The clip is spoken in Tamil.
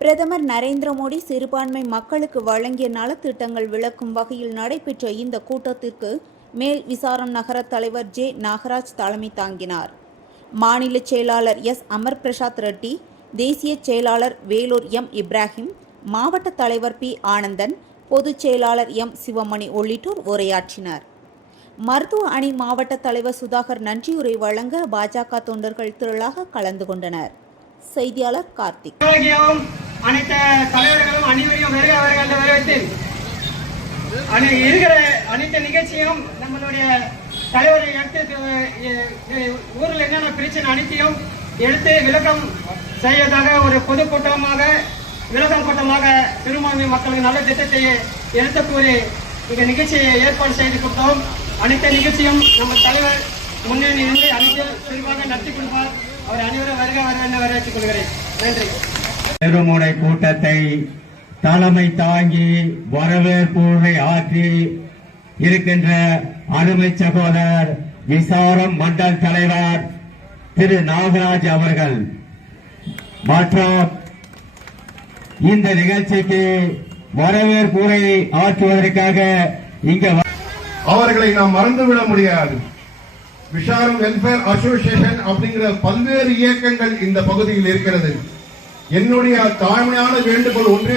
பிரதமர் நரேந்திர மோடி சிறுபான்மை மக்களுக்கு வழங்கிய நலத்திட்டங்கள் விளக்கும் வகையில் நடைபெற்ற இந்த கூட்டத்திற்கு மேல் விசாரம் நகர தலைவர் ஜே நாகராஜ் தலைமை தாங்கினார். மாநில செயலாளர் எஸ் அமர் பிரசாத் ரெட்டி, தேசிய செயலாளர் வேலூர் எம் இப்ராஹிம், மாவட்ட தலைவர் பி ஆனந்தன், பொதுச் செயலாளர் எம் சிவமணி உள்ளிட்டோர் உரையாற்றினர். மருத்துவ அணி மாவட்ட தலைவர் சுதாகர் நன்றியுரை வழங்க பாஜக தொண்டர்கள் திரளாக கலந்து கொண்டனர். செய்தியாளர் கார்த்திக். அனைத்து தலைவர்களும் அனைவரையும் வரவேற்று இருக்கிற அனைத்து நிகழ்ச்சியும் நம்மளுடைய தலைவரை எடுத்து ஊரில் என்னென்ன பிரச்சனை அனைத்தையும் எடுத்து விளக்கம் செய்வதாக ஒரு பொதுக்கூட்டமாக விளக்கம் கூட்டமாக சிறுபான்மை மக்களுக்கு நல்ல திட்டத்தை எடுத்து கூறி இந்த நிகழ்ச்சியை ஏற்பாடு செய்து கொடுத்தோம். அனைத்து நிகழ்ச்சியும் நம்ம தலைவர் முன்னணி இருந்து அனைத்து சிறுபாக நடத்தி கொள்வார். அவர் அனைவரும் வருக வரவேற்றுக் கொள்கிறேன். நன்றி. பெருமுனை கூட்டத்தை தலைமை தாங்கி வரவேற்புரை ஆற்றி இருக்கின்ற அருமை சகோதரர் விசாரம் மண்டல் தலைவர் திரு நாகராஜ் அவர்கள் மற்றும் இந்த நிகழ்ச்சிக்கு வரவேற்புரை ஆற்றுவதற்காக இங்க அவர்களை நாம் மறந்துவிட முடியாது. விசாரம் வெல்ஃபேர் அசோசியேஷன் அப்படிங்கிற பல்வேறு இயக்கங்கள் இந்த பகுதியில் இருக்கிறது. என்னுடைய தாழ்மையான வேண்டுகோள் ஒன்றே